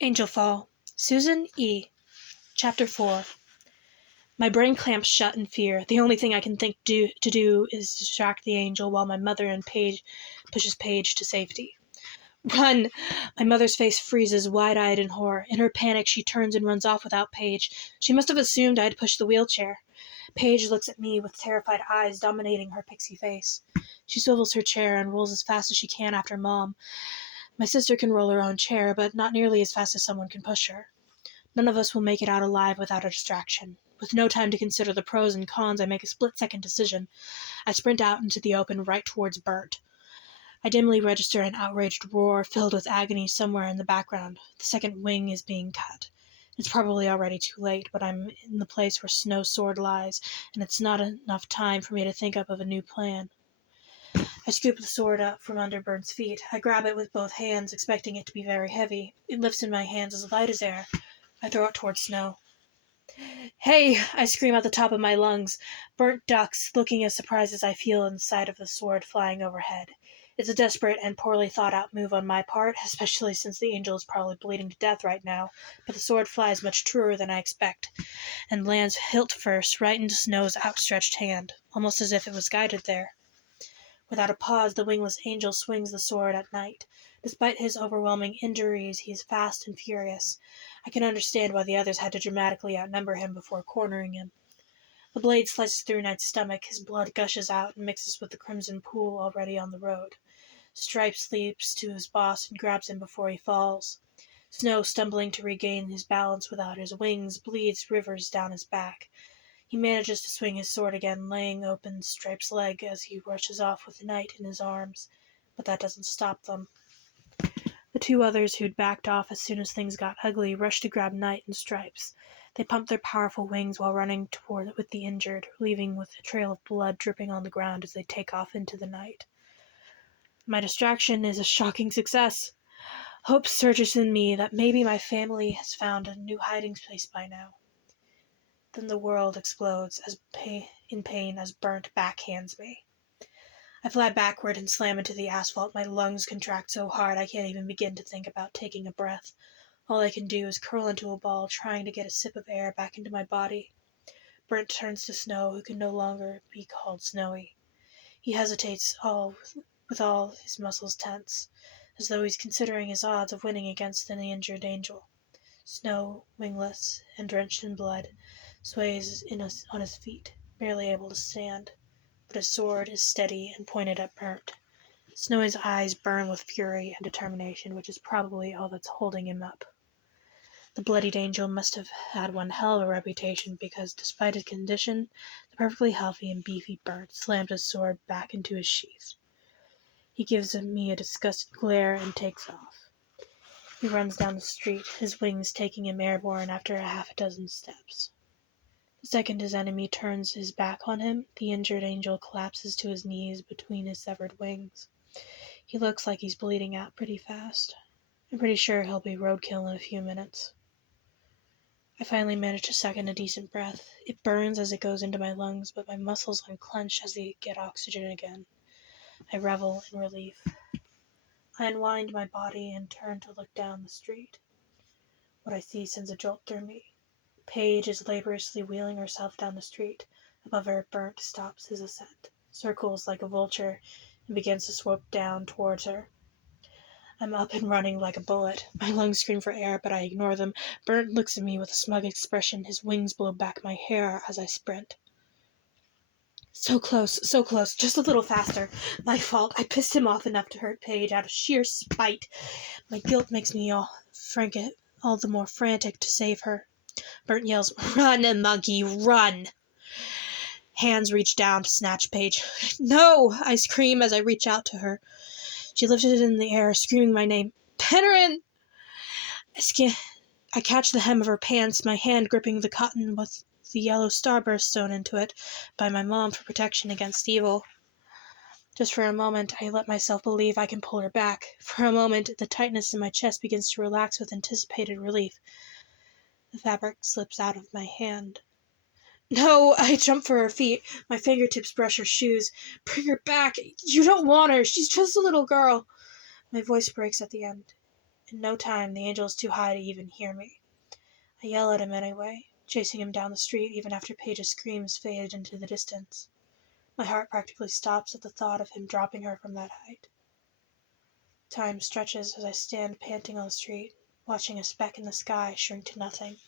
Angelfall, Susan E. Chapter 4. My brain clamps shut in fear. The only thing I can think to do is distract the angel while my mother and Paige pushes Paige to safety. Run! My mother's face freezes, wide-eyed in horror. In her panic, she turns and runs off without Paige. She must have assumed I'd pushed the wheelchair. Paige looks at me with terrified eyes dominating her pixie face. She swivels her chair and rolls as fast as she can after Mom. My sister can roll her own chair, but not nearly as fast as someone can push her. None of us will make it out alive without a distraction. With no time to consider the pros and cons, I make a split-second decision. I sprint out into the open right towards Bert. I dimly register an outraged roar filled with agony somewhere in the background. The second wing is being cut. It's probably already too late, but I'm in the place where Snow's sword lies, and it's not enough time for me to think up of a new plan. I scoop the sword up from under Bert's feet. I grab it with both hands, expecting it to be very heavy. It lifts in my hands as light as air. I throw it towards Snow. "Hey!" I scream at the top of my lungs. Bert ducks, looking as surprised as I feel in the sight of the sword flying overhead. It's a desperate and poorly thought-out move on my part, especially since the angel is probably bleeding to death right now, but the sword flies much truer than I expect, and lands hilt first right into Snow's outstretched hand, almost as if it was guided there. Without a pause, the wingless angel swings the sword at night. Despite his overwhelming injuries, he is fast and furious. I can understand why the others had to dramatically outnumber him before cornering him. The blade slices through Knight's stomach, his blood gushes out and mixes with the crimson pool already on the road. Stripes leaps to his boss and grabs him before he falls. Snow, stumbling to regain his balance without his wings, bleeds rivers down his back. He manages to swing his sword again, laying open Stripe's leg as he rushes off with Knight in his arms, but that doesn't stop them. The two others who'd backed off as soon as things got ugly rush to grab Knight and Stripes. They pump their powerful wings while running toward with the injured, leaving with a trail of blood dripping on the ground as they take off into the night. My distraction is a shocking success. Hope surges in me that maybe my family has found a new hiding place by now. Then the world explodes in pain as Burnt backhands me. I fly backward and slam into the asphalt. My lungs contract so hard I can't even begin to think about taking a breath. All I can do is curl into a ball, trying to get a sip of air back into my body. Burnt turns to Snow, who can no longer be called Snowy. He hesitates with all his muscles tense, as though he's considering his odds of winning against an injured angel. Snow, wingless and drenched in blood, sways on his feet, barely able to stand, but his sword is steady and pointed at Burnt. Snowy's eyes burn with fury and determination, which is probably all that's holding him up. The bloodied angel must have had one hell of a reputation, because despite his condition, the perfectly healthy and beefy Burnt slammed his sword back into his sheath. He gives me a disgusted glare and takes off. He runs down the street, his wings taking him airborne after a half a dozen steps. The second his enemy turns his back on him, the injured angel collapses to his knees between his severed wings. He looks like he's bleeding out pretty fast. I'm pretty sure he'll be roadkill in a few minutes. I finally manage to suck in a decent breath. It burns as it goes into my lungs, but my muscles unclench as they get oxygen again. I revel in relief. I unwind my body and turn to look down the street. What I see sends a jolt through me. Paige is laboriously wheeling herself down the street. Above her, Burnt stops his ascent, circles like a vulture, and begins to swoop down towards her. I'm up and running like a bullet. My lungs scream for air, but I ignore them. Burnt looks at me with a smug expression. His wings blow back my hair as I sprint. So close, just a little faster. My fault. I pissed him off enough to hurt Paige out of sheer spite. My guilt makes me all the more frantic to save her. Burnt yells, "Run, monkey, run!" Hands reach down to snatch Paige. "No!" I scream as I reach out to her. She lifted it in the air, screaming my name. "Pennerin!" I catch the hem of her pants, my hand gripping the cotton with the yellow starburst sewn into it by my mom for protection against evil. Just for a moment, I let myself believe I can pull her back. For a moment, the tightness in my chest begins to relax with anticipated relief. The fabric slips out of my hand. "No!" I jump for her feet. My fingertips brush her shoes. "Bring her back! You don't want her! She's just a little girl!" My voice breaks at the end. In no time, the angel is too high to even hear me. I yell at him anyway, chasing him down the street even after Paige's screams fade into the distance. My heart practically stops at the thought of him dropping her from that height. Time stretches as I stand panting on the street, watching a speck in the sky shrink to nothing.